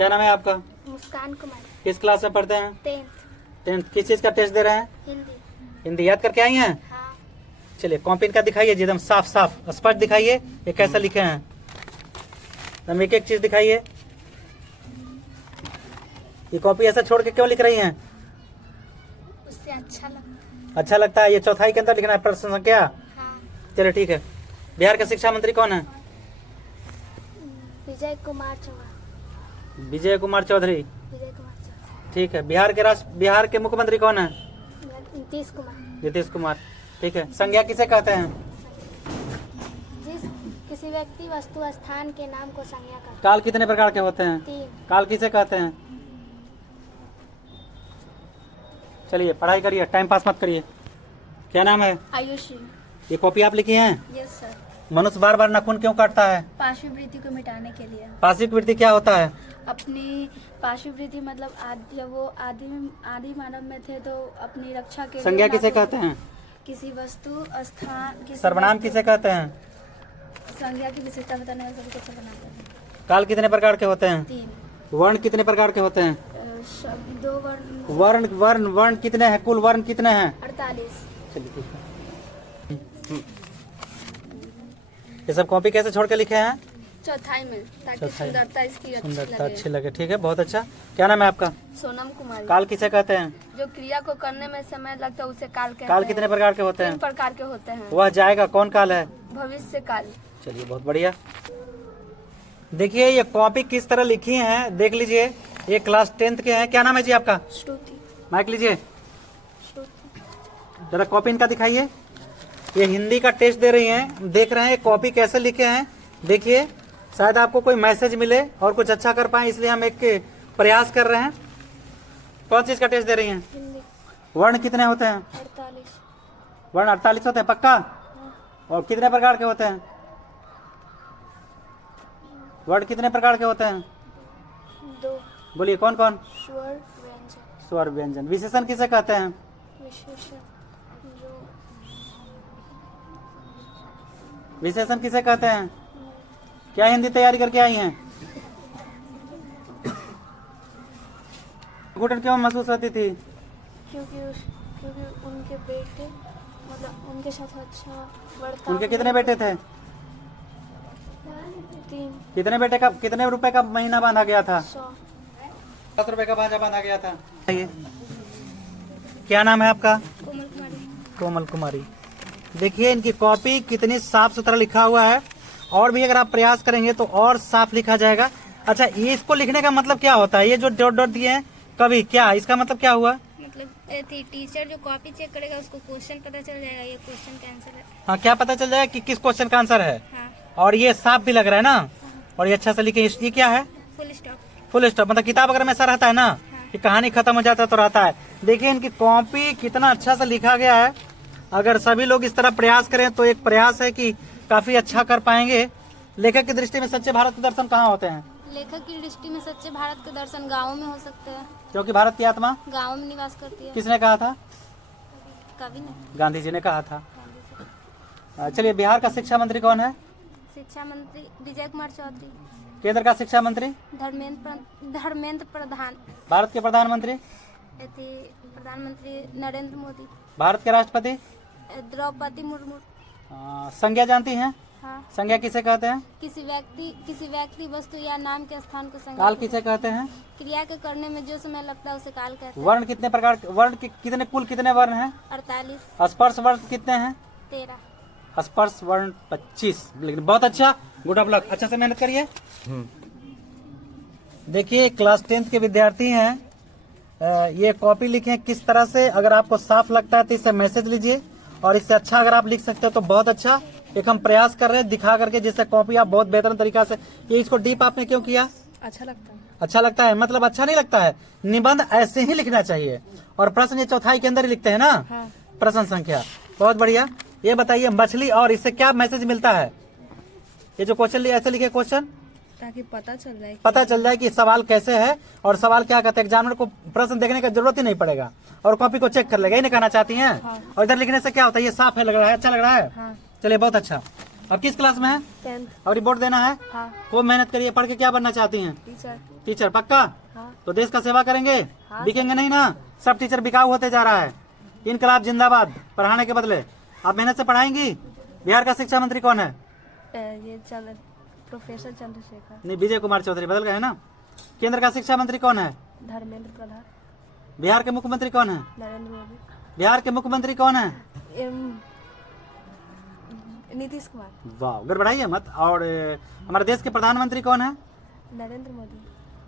क्या नाम है आपका? मुस्कान कुमार। किस क्लास में पढ़ते हैं? 10th। किस चीज का टेस्ट दे रहे हैं? हिंदी। हिंदी याद करके आई हैं? हाँ। चलिए कॉपी इनका दिखाइए जी, एकदम साफ साफ स्पष्ट दिखाइए ये कैसा लिखे हैं। हम एक एक चीज दिखाइए। ये कॉपी ऐसा छोड़ के क्यों लिख रही हैं? उससे अच्छा लगता है। अच्छा लगता है। ये चौथाई के अंदर लिखना है प्रश्न संख्या। हाँ। चलिए ठीक है। बिहार के शिक्षा मंत्री कौन है? विजय कुमार चौहान। विजय कुमार चौधरी। विजय कुमार चौहान। ठीक है। बिहार के मुख्यमंत्री कौन है? नीतीश कुमार। नीतीश कुमार। ठीक है। संज्ञा किसे कहते हैं? जिस किसी व्यक्ति वस्तु स्थान के नाम को संज्ञा कहते हैं। काल कितने प्रकार के होते हैं? 3। काल किसे कहते हैं? चलिए पढ़ाई करिए, टाइम पास मत करिए। क्या नाम है? आयुषी। ये कॉपी आप लिखी हैं? Yes sir. मनुष्य बार बार नाखून क्यों काटता है? पार्श्व वृत्ति को मिटाने के लिए। पार्श्विक वृत्ति क्या होता है? अपनी पार्श्व वृत्ति मतलब जब वो आदि मानव में थे तो अपनी रक्षा के लिए संज्ञा किसे कहते हैं? किसी वस्तु स्थान सर्वनाम किसे कहते हैं? संज्ञा की विशेषता बताने वाले सभी को सर्वनाम कहते हैं। काल कितने प्रकार के होते हैं? 3। वर्ण कितने प्रकार के होते हैं? शब्द 2 वर्ण। वर्ण कितने हैं? कुल वर्ण कितने हैं? 48। चलिए ठीक है। ये सब कॉपी कैसे छोड़ के लिखे हैं? चौथाई में, ताकि चौथाई। सुंदरता इसकी सुंदरता अच्छी लगे। ठीक है, बहुत अच्छा। क्या नाम है आपका? सोनम कुमारी। काल किसे कहते हैं? जो क्रिया को करने में समय लगता है उसे काल कहते काल हैं। कितने प्रकार के होते 3 हैं? प्रकार के होते हैं। वह जाएगा कौन काल है? भविष्य काल। चलिए बहुत बढ़िया। देखिए ये कॉपी किस तरह लिखी है, देख लीजिए। ये क्लास 10th के हैं। क्या नाम है जी आपका? श्रुति। माइक लीजिए, श्रुति। जरा कॉपी इनका दिखाइए। ये हिंदी का टेस्ट दे रही हैं, देख रहे हैं कॉपी कैसे लिखे हैं। देखिए शायद आपको कोई मैसेज मिले और कुछ अच्छा कर पाए, इसलिए हम एक प्रयास कर रहे हैं। कौन चीज का टेस्ट दे रही हैं? हिंदी। वर्ण कितने होते हैं? 48। वर्ण 48 होते हैं पक्का? और कितने प्रकार के होते हैं? वर्ण कितने प्रकार के होते हैं? 2। बोलिए कौन कौन? स्वर व्यंजन। स्वर व्यंजन। विशेषण किसे कहते हैं? विशेषण जो विशेषण किसे कहते हैं? क्या हिंदी तैयारी करके आई हैं? घुटन क्यों महसूस होती थी? क्योंकि उनके बेटे मतलब उनके साथ अच्छा बर्ताव। उनके कितने बेटे थे? 3। कितने रुपए का महीना बांधा गया था? 100। 10 रुपए का भाजा बांधा गया था। क्या नाम है आपका? कोमल कुमारी। कोमल कुमारी। देखिए इनकी कॉपी कितनी साफ सुथरा लिखा हुआ है, और भी अगर आप प्रयास करेंगे तो और साफ लिखा जाएगा। अच्छा, ये इसको लिखने का मतलब क्या होता है? ये जो डॉट डॉट दिए हैं कभी क्या, इसका मतलब क्या हुआ? मतलब टीचर जो कॉपी चेक करेगा उसको क्वेश्चन पता चल जाएगा, ये क्वेश्चन का आंसर है। हाँ, क्या पता चल जाएगा कि किस क्वेश्चन का आंसर है। हाँ। और ये साफ भी लग रहा है ना, और ये अच्छा से लिखे। ये क्या है? Full stop. फुल स्टॉप मतलब किताब अगर में ऐसा रहता है ना कि कहानी खत्म हो जाता है तो रहता है। देखिए इनकी कॉपी कितना अच्छा से लिखा गया है। अगर सभी लोग इस तरह प्रयास करें तो एक प्रयास है कि काफी अच्छा कर पाएंगे। लेखक की दृष्टि में सच्चे भारत के दर्शन कहाँ होते हैं? लेखक की दृष्टि में सच्चे भारत के दर्शन गाँव में हो सकते हैं, क्योंकि भारत की आत्मा गाँव में निवास करती है। किसने कहा था? कभी नहीं। गांधी जी ने कहा था। चलिए बिहार का शिक्षा मंत्री कौन है? शिक्षा मंत्री विजय कुमार चौधरी। केंद्र का शिक्षा मंत्री? धर्मेंद्र प्रधान। भारत के प्रधानमंत्री? प्रधानमंत्री नरेंद्र मोदी। भारत के राष्ट्रपति? द्रौपदी मुर्मू। संज्ञा जानती हैं? हाँ। संज्ञा किसे कहते हैं? किसी व्यक्ति वस्तु या नाम के स्थान को संज्ञा। काल किसे कहते हैं? क्रिया के करने में जो समय लगता है उसे काल कहते हैं। वर्ण कितने प्रकार? कितने कुल कितने वर्ण हैं? 48। स्पर्श वर्ण कितने हैं? 13। स्पर्श वर्ण 25। लेकिन बहुत अच्छा, गुड ऑफ लक। अच्छा से मेहनत करिए। देखिए क्लास 10th के विद्यार्थी हैं। ये कॉपी लिखे किस तरह से। अगर आपको साफ लगता है तो इससे मैसेज लीजिए, और इससे अच्छा अगर आप लिख सकते हो तो बहुत अच्छा। एक हम प्रयास कर रहे हैं दिखा करके, जिससे कॉपी आप बहुत बेहतर तरीका से। ये इसको डीप आपने क्यों किया? अच्छा लगता है। अच्छा लगता है मतलब अच्छा नहीं लगता है। निबंध ऐसे ही लिखना चाहिए, और प्रश्न ये चौथाई के अंदर ही लिखते हैं ना। हाँ। प्रश्न संख्या बहुत बढ़िया। ये बताइए मछली, और इससे क्या मैसेज मिलता है? ये जो क्वेश्चन ऐसे लिखे क्वेश्चन, ताकि पता चल जाए कि सवाल कैसे है और सवाल क्या कहते हैं। एग्जामिनर को प्रश्न देखने की जरूरत ही नहीं पड़ेगा, और कॉपी को चेक कर लेगा। ये नहीं कहना चाहती हैं? हाँ। और इधर लिखने से क्या होता है? ये साफ है, लग रहा है, अच्छा लग रहा है। हाँ। चलिए बहुत अच्छा। अब किस क्लास में है? 10th। और रिपोर्ट देना है? हाँ। खूब मेहनत करिए, पढ़ के क्या बनना चाहती हैं? टीचर। टीचर पक्का? हाँ। तो देश का सेवा करेंगे? हाँ। बिकेंगे नहीं ना? सब टीचर बिकाऊ होते जा रहा है। इनकलाब जिंदाबाद, पढ़ाने के बदले। आप मेहनत से पढ़ाएंगी? बिहार का शिक्षा मंत्री कौन है? ये प्रोफेसर चंद्रशेखर। नहीं, विजय कुमार चौधरी बदल गए है ना। केंद्र का शिक्षा मंत्री कौन है? धर्मेंद्र प्रधान। बिहार के मुख्यमंत्री कौन है? नरेंद्र मोदी। बिहार के मुख्यमंत्री कौन है? नीतीश कुमार। वाह, गड़बड़ाइए मत। और हमारे देश के प्रधानमंत्री कौन है? नरेंद्र मोदी।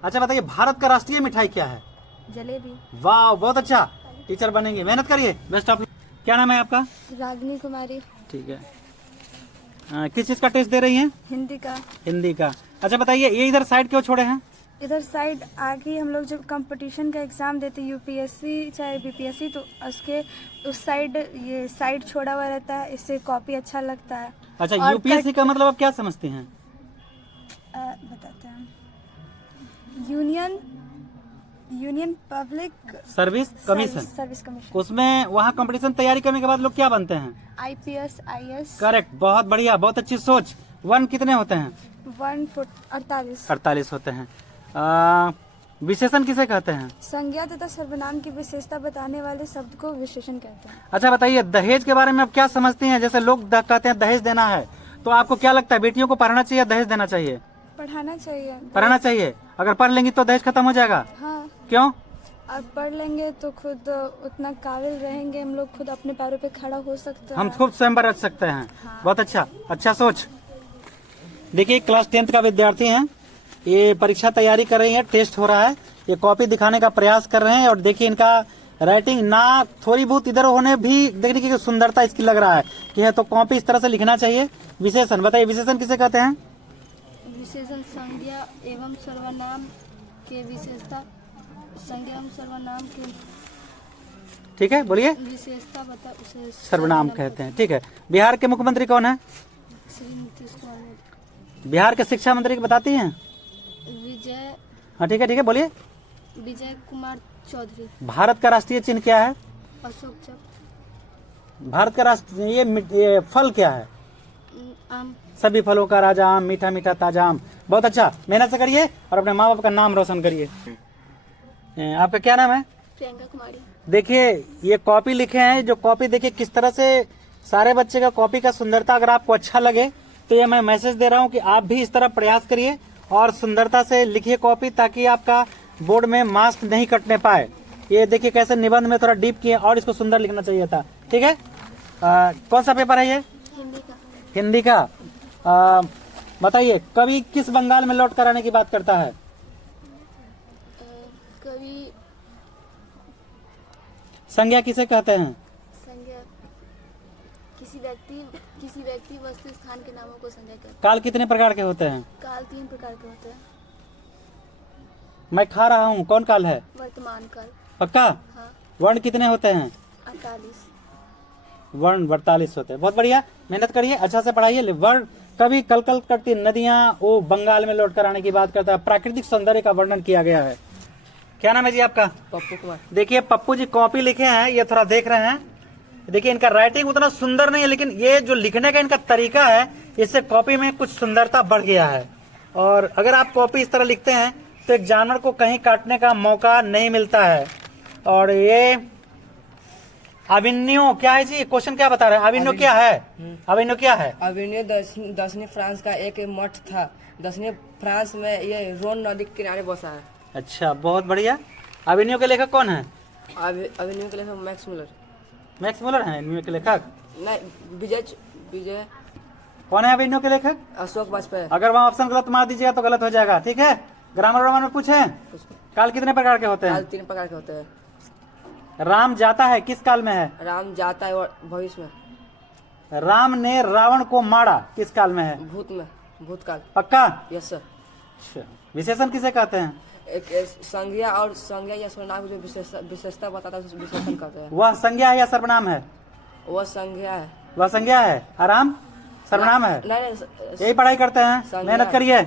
अच्छा बताइए, भारत का राष्ट्रीय मिठाई क्या है? जलेबी। वाह, बहुत अच्छा, टीचर बनेंगे, मेहनत करिए, बेस्ट ऑफ। क्या नाम है आपका? रागिनी कुमारी। ठीक है। किस चीज का टेस्ट दे रही हैं? हिंदी का। हिंदी का। अच्छा बताइए, ये इधर साइड क्यों छोड़े हैं? इधर साइड आगे हम लोग जब कंपटीशन का एग्जाम देते यूपीएससी चाहे बीपीएससी, तो उसके उस साइड ये साइड छोड़ा हुआ रहता है, इससे कॉपी अच्छा लगता है। अच्छा, और यूपीएससी का मतलब आप क्या समझते हैं? बताते हैं। Union public service commission. Service commission. उसमें वहाँ कंपटीशन तैयारी करने के बाद लोग क्या बनते हैं? IPS, IAS. करेक्ट, बहुत बढ़िया, बहुत अच्छी सोच। 1 कितने होते हैं? 1 फुट 48। 48 होते हैं। विशेषण किसे कहते हैं? संज्ञा तथा सर्वनाम की विशेषता बताने वाले शब्द को विशेषण कहते हैं। अच्छा बताइए, दहेज के बारे में आप क्या समझती हैं? जैसे लोग कहते हैं दहेज देना है, तो आपको क्या लगता है, बेटियों को पढ़ाना चाहिए या दहेज देना चाहिए? पढ़ाना चाहिए। पढ़ाना चाहिए। अगर पढ़ लेंगी तो दहेज खत्म हो जाएगा? हाँ। क्यों? और पढ़ लेंगे तो खुद उतना काबिल रहेंगे, हम लोग खुद अपने पैरों पे खड़ा हो सकते हैं। हम खुद स्वयं रख सकते हैं। हाँ। बहुत अच्छा, अच्छा सोच। देखिए, क्लास 10th का विद्यार्थी हैं, ये परीक्षा तैयारी कर रही है, टेस्ट हो रहा है, ये कॉपी दिखाने का प्रयास कर रहे हैं। और देखिए, इनका राइटिंग ना थोड़ी बहुत इधर होने भी देखने की सुंदरता इसकी लग रहा है कि है, तो कॉपी इस तरह से लिखना चाहिए। विशेषण बताइए, विशेषण किसे कहते हैं? विशेषण संज्ञा एवं सर्वनाम के विशेषता, संज्ञा एवं सर्वनाम के ठीक है, बोलिए। विशेषता बता उसे सर्वनाम कहते हैं। ठीक है। बिहार के मुख्यमंत्री कौन है? श्री नीतीश कुमार। बिहार के शिक्षा मंत्री को बताती हैं? विजय। हाँ ठीक है, बोलिए। विजय कुमार चौधरी। भारत का राष्ट्रीय चिन्ह क्या है? अशोक चक्र। भारत का राष्ट्रीय ये फल क्या है? आम। सभी फलों का राजा आम, मीठा मीठा ताजा आम। बहुत अच्छा, मेहनत से करिए और अपने माँ बाप का नाम रोशन करिए। आपका क्या नाम है? प्रियंका कुमारी। देखिए, ये कॉपी लिखे हैं, जो कॉपी देखिए किस तरह से सारे बच्चे का कॉपी का सुंदरता अगर आपको अच्छा लगे तो ये मैं मैसेज दे रहा हूँ कि आप भी इस तरह प्रयास करिए और सुंदरता से लिखिए कॉपी, ताकि आपका बोर्ड में मार्क्स नहीं कटने पाए। ये देखिए कैसे निबंध में थोड़ा डीप किए और इसको सुंदर लिखना चाहिए था। ठीक है। कौन सा पेपर है ये? हिंदी का। हिंदी का। बताइए, कवि किस बंगाल में लौट कर आने की बात करता है? कवि। संज्ञा किसे कहते हैं? संज्ञा किसी व्यक्ति वस्तु स्थान के नामों को संज्ञा कहते हैं। काल कितने प्रकार के होते हैं? काल 3 प्रकार के होते हैं। मैं खा रहा हूँ, कौन काल है? वर्तमान काल। पक्का? हाँ। वर्ण कितने होते हैं? 48। वर्ण 48 होते हैं। बहुत बढ़िया, मेहनत करिए, अच्छा से पढ़ाइए। वर्ण कभी कल कल करती नदियां वो बंगाल में लौट कर आने की बात करता है। प्राकृतिक सौंदर्य का वर्णन किया गया है। क्या नाम है जी आपका? पप्पू कुमार। देखिए, पप्पू जी कॉपी लिखे हैं, ये थोड़ा देख रहे हैं। देखिए, इनका राइटिंग उतना सुंदर नहीं है, लेकिन ये जो लिखने का इनका तरीका है, इससे कॉपी में कुछ सुंदरता बढ़ गया है। और अगर आप कॉपी इस तरह लिखते हैं तो एक जानवर को कहीं काटने का मौका नहीं मिलता है। और ये अभिन्यो क्या है जी? क्वेश्चन क्या बता रहे हैं? अभिन्यो क्या है? अभिन्यो क्या है? अभिनय दक्षिणी फ्रांस का एक मठ था। दक्षिणी फ्रांस में ये रोन नदी के किनारे बसा है। अच्छा, बहुत बढ़िया। अभिन्यो के लेखक कौन है? अभिनय के लेखक मैक्स मुलर। मैक्स मुलर है अभिन्यो के लेखक? नहीं, विजय। कौन है अभिन्यो के लेखक? अशोक वाजपेयी। अगर वहाँ ऑप्शन गलत मार दीजिएगा तो गलत हो जाएगा। ठीक है। ग्रामर में पूछे, काल कितने प्रकार के होते काल हैं? 3 प्रकार के होते हैं। राम जाता है किस काल में है? राम जाता है भविष्य में। राम ने रावण को मारा किस काल में है? भूतकाल। पक्का? Yes sir. अच्छा, विशेषण किसे कहते हैं? एक संज्ञा और संज्ञा या सर्वनाम जो विशेषता बताता है उसे विशेषण कहते हैं। वह संज्ञा है या सर्वनाम है? वह संज्ञा है। वह संज्ञा है। आराम सर्वनाम है। नहीं, यही पढ़ाई करते हैं, संज्ञा मेहनत है। करिए।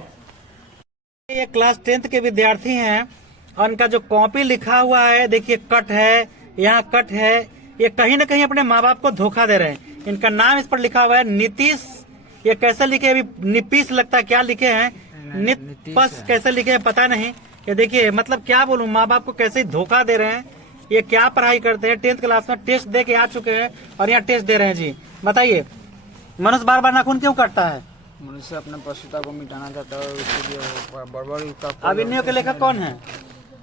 ये क्लास 10th के विद्यार्थी हैं और उनका जो कॉपी लिखा हुआ है, देखिए कट है, यहाँ कट है। ये कहीं ना कहीं अपने माँ बाप को धोखा दे रहे हैं। इनका नाम इस पर लिखा हुआ है नीतीश ये कैसे लिखे अभी निपीस लगता है, क्या लिखे हैं निपस कैसे लिखे हैं पता नहीं। ये देखिए मतलब क्या बोलूं, माँ बाप को कैसे धोखा दे रहे हैं। ये क्या पढ़ाई करते हैं, 10th क्लास में टेस्ट दे के आ चुके हैं और यहाँ टेस्ट दे रहे हैं जी। बताइए मनुष्य बार बार नाखून क्यों काटता है? मनुष्य अपने पशुता को मिटाना चाहता है, उसके लिए बड़बड़ अभिनयों के लेखक कौन है?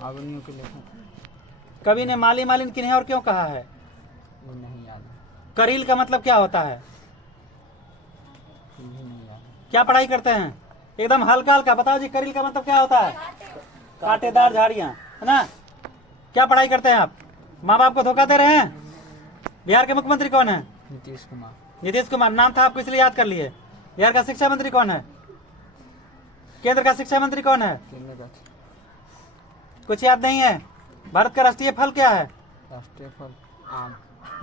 अभिनयों के लेखक कवि ने माली मालिन किन्हें और क्यों कहा है? वो नहीं याद है, करील का मतलब क्या होता है? ये भी नहीं याद है। क्या पढ़ाई करते हैं? एकदम हल्का हल्का बताओ जी, करील का मतलब क्या होता है? कांटेदार झाड़ियां, है ना? क्या पढ़ाई करते हैं आप? माँ बाप को धोखा दे रहे हैं। बिहार के मुख्यमंत्री कौन है? नीतीश कुमार। नीतीश कुमार नाम था आपको इसलिए याद कर लिए। बिहार का शिक्षा मंत्री कौन है? केंद्र का शिक्षा मंत्री कौन है? केंद्र का कुछ याद नहीं है। भारत का राष्ट्रीय फल क्या है? राष्ट्रीय फल आम।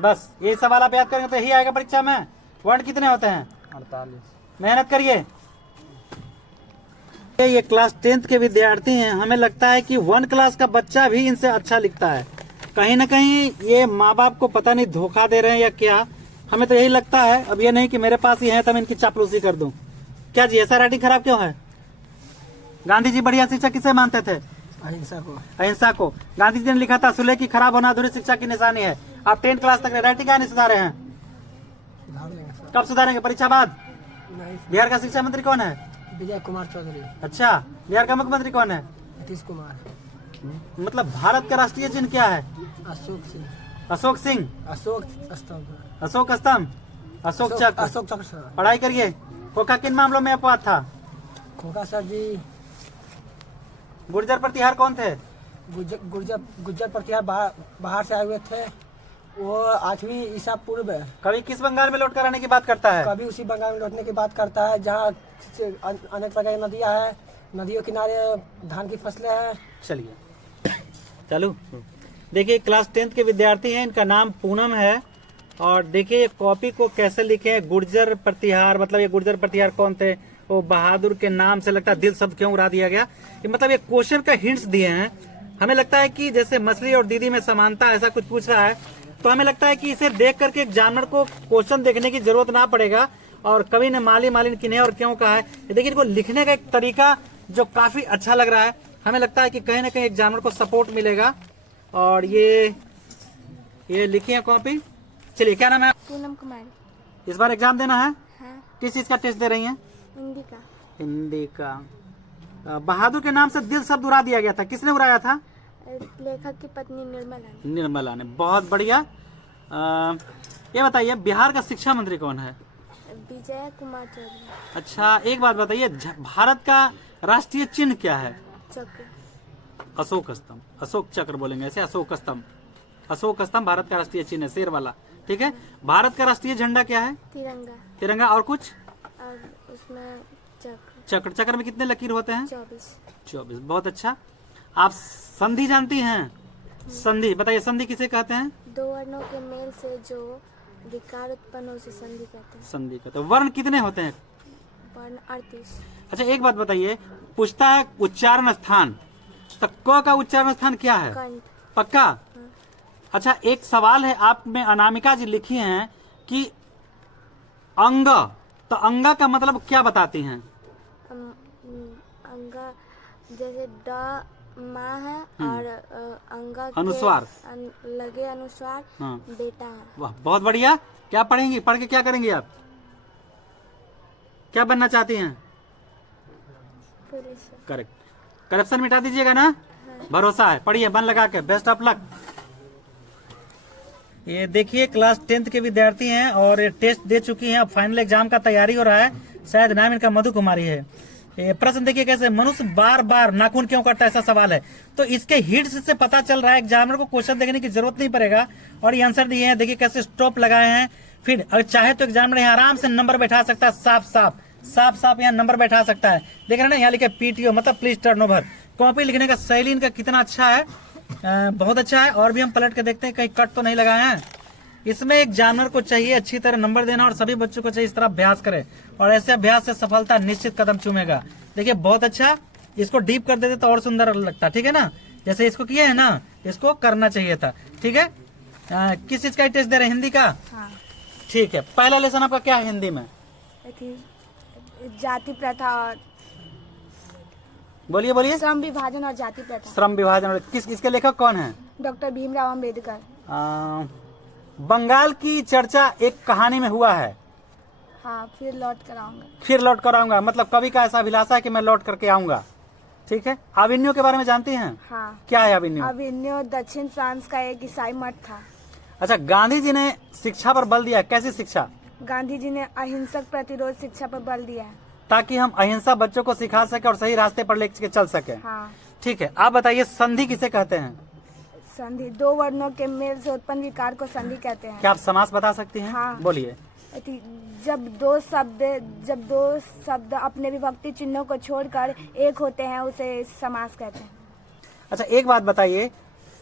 बस ये सवाल आप याद करेंगे तो यही आएगा परीक्षा में। वर्ण कितने होते हैं? 48। मेहनत करिए। ये क्लास 10th के विद्यार्थी हैं। हमें लगता है कि 1 क्लास का बच्चा भी इनसे अच्छा लिखता है। कहीं ना कहीं ये माँ बाप को पता नहीं धोखा दे रहे हैं या क्या, हमें तो यही लगता है। अब ये नहीं कि मेरे पास ही है तो मैं इनकी चापलूसी कर दूं। क्या जी ऐसा राइटिंग खराब क्यों है? गांधी जी बढ़िया शिक्षा किसे मानते थे? अहिंसा को। अहिंसा को। गांधी जी ने लिखा था सुलह की खराब होना अधूरी शिक्षा की निशानी है। आप 10th क्लास तक राइटिंग क्या नहीं सुधारे हैं? कब सुधारेंगे? परीक्षा बाद। बिहार का शिक्षा मंत्री कौन है? विजय कुमार चौधरी। अच्छा, बिहार का मुख्यमंत्री कौन है? नीतीश कुमार। मतलब भारत का राष्ट्रीय चिन्ह क्या है? अशोक सिंह। अशोक सिंह, अशोक स्तंभ। अशोक स्तंभ, अशोक चक्र। अशोक चक्र सर। पढ़ाई करिए। खोखा किन मामलों में अपवाद था? खोखा सर जी गुर्जर प्रतिहार कौन थे? गुज्जर प्रतिहार बाहर से आए हुए थे। वो 8वीं ईसा पूर्व कभी किस बंगाल में लौट कर आने की बात करता है? कभी उसी बंगाल में लौटने की बात करता है जहाँ अनेक प्रकार की नदियाँ हैं, नदियों किनारे धान की फसलें हैं। चलिए चलो। देखिए क्लास 10th के विद्यार्थी हैं, इनका नाम पूनम है। और देखिए कॉपी को कैसे लिखे हैं, गुर्जर प्रतिहार। मतलब ये गुर्जर प्रतिहार कौन थे? वो बहादुर के नाम से लगता है दिल शब्द क्यों उड़ा दिया गया। ये मतलब ये क्वेश्चन का हिंट्स दिए हैं। हमें लगता है कि जैसे मछली और दीदी में समानता ऐसा कुछ पूछ रहा है, तो हमें लगता है कि इसे देख करके एग्जामिनर को क्वेश्चन देखने की जरूरत ना पड़ेगा। और कवि ने माली मालिन किन्हें और क्यों कहा है, देखिए इनको लिखने का एक तरीका जो काफी अच्छा लग रहा है। हमें लगता है कि कहीं ना कहीं एग्जामिनर को सपोर्ट मिलेगा। और ये लिखी है कॉपी। चलिए क्या नाम है? पूनम कुमारी। इस बार एग्जाम देना है? हाँ, किस चीज का टेस्ट दे रही हैं? हिंदी का। हिंदी का। बहादुर के नाम से दिल शब्द उड़ा दिया गया था, किसने उड़ाया था? लेखक की पत्नी निर्मला ने। निर्मला ने। बहुत बढ़िया। ये बताइए बिहार का शिक्षा मंत्री कौन है? विजय कुमार चौधरी। अच्छा एक बात बताइए, भारत का राष्ट्रीय चिन्ह क्या है? चक्र। अशोक स्तंभ, अशोक चक्र बोलेंगे ऐसे, अशोक स्तंभ। अशोक स्तंभ भारत का राष्ट्रीय चिन्ह है, शेर वाला। ठीक है। भारत का राष्ट्रीय झंडा क्या है? तिरंगा। तिरंगा। और कुछ? और उसमें चक्र। चक्र। चक्र में कितने लकीर होते हैं? 24। बहुत अच्छा। आप संधि जानती हैं? संधि बताइए, संधि किसे कहते हैं? दो वर्णों के मेल से जो विकार उत्पन्न हो उसे संधि कहते हैं। संधि कहते हैं। वर्ण कितने होते हैं? वर्ण 38। अच्छा एक बात बताइए, पूछता है उच्चारण स्थान, तो क का उच्चारण स्थान क्या है? कंठ। पक्का? अच्छा एक सवाल है, आप में अनामिका जी लिखी हैं कि अंग, तो अंगा का मतलब क्या बताती हैं? अंगा जैसे ड माँ है और अंगा के अनुस्वार। लगे अनुस्वार हाँ। बेटा है। वाह बहुत बढ़िया। क्या पढ़ेंगी? पढ़ के क्या करेंगी आप? क्या बनना चाहती हैं? पुलिस। करेक्ट। करप्शन मिटा दीजिएगा ना? भरोसा है। पढ़िए मन लगा के। Best of luck. ये देखिए क्लास 10th के विद्यार्थी हैं और ये टेस्ट दे चुकी हैं। अब फाइनल एग्जाम का तैयारी हो रहा है। शायद नाम इनका मधु कुमारी है। ये प्रश्न देखिए कैसे, मनुष्य बार बार नाखून क्यों काटता है, ऐसा सवाल है। तो इसके हिट्स से पता चल रहा है एग्जामिनर को क्वेश्चन देखने की जरूरत नहीं पड़ेगा। और ये आंसर दिए हैं, देखिए कैसे स्टॉप लगाए हैं। फिर अगर चाहे तो एग्जामिनर यहाँ आराम से नंबर बैठा सकता है, साफ साफ यहाँ नंबर बैठा सकता है। देख रहे हैं ना, यहाँ लिखे PTO मतलब प्लीज टर्न ओवर। कॉपी लिखने का शैली इनका कितना अच्छा है, बहुत अच्छा है। और भी हम पलट के देखते हैं कहीं कट तो नहीं लगाए हैं। इसमें एग्जामिनर को चाहिए अच्छी तरह नंबर देना और सभी बच्चों को चाहिए इस तरह अभ्यास करें, और ऐसे अभ्यास से सफलता निश्चित कदम चूमेगा। देखिए बहुत अच्छा। इसको डीप कर देते तो और सुंदर लगता। ठीक है ना, जैसे इसको किया है ना, इसको करना चाहिए था। ठीक है। किस चीज का टेस्ट दे रहे हैं? हिंदी का। हाँ। ठीक है। पहला लेसन आपका क्या है हिंदी में? जाति प्रथा और बोलिए बोलिए। श्रम विभाजन और जाति प्रथा। श्रम विभाजन। और इसके लेखक कौन है? डॉक्टर भीमराव अम्बेडकर। बंगाल की चर्चा एक कहानी में हुआ है। हाँ, फिर लौट कर आऊंगा। फिर लौट कर आऊंगा, मतलब कवि का ऐसा अभिलाषा है कि मैं लौट करके आऊंगा। ठीक है। अभिन्यो के बारे में जानती हैं? हाँ। क्या है अभिन्यो? अभिन्यो दक्षिण फ्रांस का एक ईसाई मठ था। अच्छा, गांधी जी ने शिक्षा पर बल दिया। कैसी शिक्षा? गांधी जी ने अहिंसक प्रतिरोध शिक्षा पर बल दिया है, ताकि हम अहिंसा बच्चों को सिखा सके और सही रास्ते पर लेके चल सके। हाँ। ठीक है, आप बताइए संधि किसे कहते हैं? संधि दो वर्णों के मेल से उत्पन्न विकार को संधि कहते हैं। क्या आप समास बता सकती हैं? हाँ। बोलिए। जब दो शब्द अपने विभक्ति चिन्हों को छोड़कर एक होते हैं उसे समास कहते हैं। अच्छा, एक बात बताइए,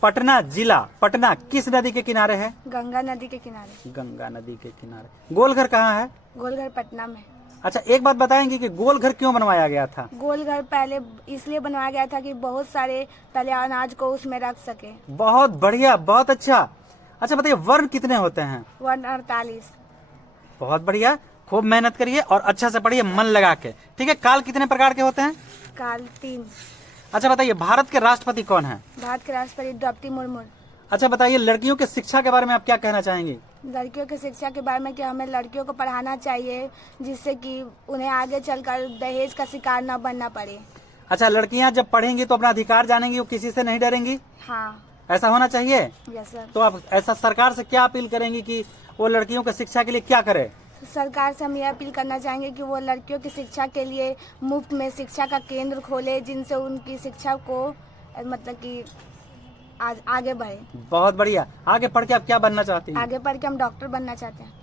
पटना जिला, पटना किस नदी के किनारे है? गंगा नदी के किनारे। गंगा नदी के किनारे। गोलघर कहाँ है? गोलघर पटना में। अच्छा, एक बात बताएंगे कि गोलघर क्यों बनवाया गया था? गोलघर पहले इसलिए बनवाया गया था कि बहुत सारे पहले अनाज को उसमें रख सके। बहुत बढ़िया, बहुत अच्छा। अच्छा बताइए, वर्ण कितने होते हैं? वर्ण 48। बहुत बढ़िया, खूब मेहनत करिए और अच्छा से पढ़िए मन लगा के। ठीक है। काल कितने प्रकार के होते हैं? काल 3। अच्छा बताइए, भारत के राष्ट्रपति कौन है? भारत के राष्ट्रपति द्रौपदी मुर्मू। अच्छा बताइए, लड़कियों के शिक्षा के बारे में आप क्या कहना चाहेंगे? लड़कियों की शिक्षा के बारे में कि हमें लड़कियों को पढ़ाना चाहिए जिससे कि उन्हें आगे चलकर दहेज का शिकार न बनना पड़े। अच्छा, लड़कियां जब पढ़ेंगी तो अपना अधिकार जानेंगी, वो किसी से नहीं डरेंगी। हाँ। ऐसा होना चाहिए। Yes sir. तो आप ऐसा सरकार से क्या अपील करेंगी कि वो लड़कियों की शिक्षा के लिए क्या करे? सरकार से हम यह अपील करना चाहेंगे कि वो लड़कियों की शिक्षा के लिए मुफ्त में शिक्षा का केंद्र खोले जिनसे उनकी शिक्षा को मतलब कि आगे बढ़े। बहुत बढ़िया। आगे पढ़ के आप क्या बनना चाहती हैं? आगे पढ़ के हम डॉक्टर बनना चाहते हैं।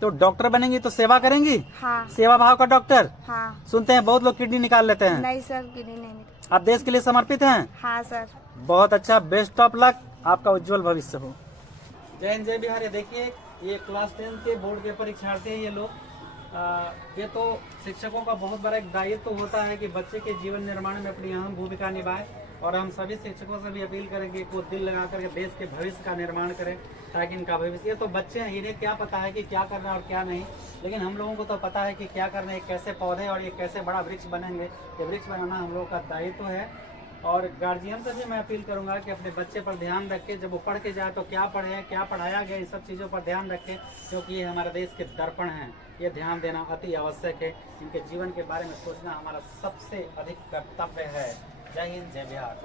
तो डॉक्टर बनेंगी तो सेवा करेंगी? हाँ। सेवा भाव का डॉक्टर। हाँ। सुनते हैं बहुत लोग किडनी निकाल लेते हैं। नहीं सर, किडनी नहीं। आप देश के लिए समर्पित हैं? हाँ सर। बहुत अच्छा, बेस्ट ऑफ लक, आपका उज्जवल भविष्य हो। जय हिंद, जय बिहार। ये देखिए, ये क्लास 10 के बोर्ड के परीक्षार्थी हैं ये लोग। ये तो शिक्षकों का बहुत बड़ा एक दायित्व तो होता है कि बच्चे के जीवन निर्माण में अपनी अहम भूमिका निभाए, और हम सभी शिक्षकों से भी अपील करेंगे कि वो दिल लगा करके देश के भविष्य का निर्माण करें, ताकि इनका भविष्य। ये तो बच्चे हैं, इन्हें क्या पता है कि क्या करना है और क्या नहीं, लेकिन हम लोगों को तो पता है कि क्या करना है, कैसे पौधे और ये कैसे बड़ा वृक्ष बनेंगे। ये वृक्ष बनाना हम लोगों का दायित्व है। और गार्जियन से भी मैं अपील करूंगा कि अपने बच्चे पर ध्यान रखें, जब वो पढ़ के जाए तो क्या पढ़े, क्या पढ़ाया गया, इन सब चीज़ों पर ध्यान रखें, क्योंकि ये हमारे देश के दर्पण हैं। ये ध्यान देना अति आवश्यक है। इनके जीवन के बारे में सोचना हमारा सबसे अधिक कर्तव्य है। जय हिंद, जय बिहार।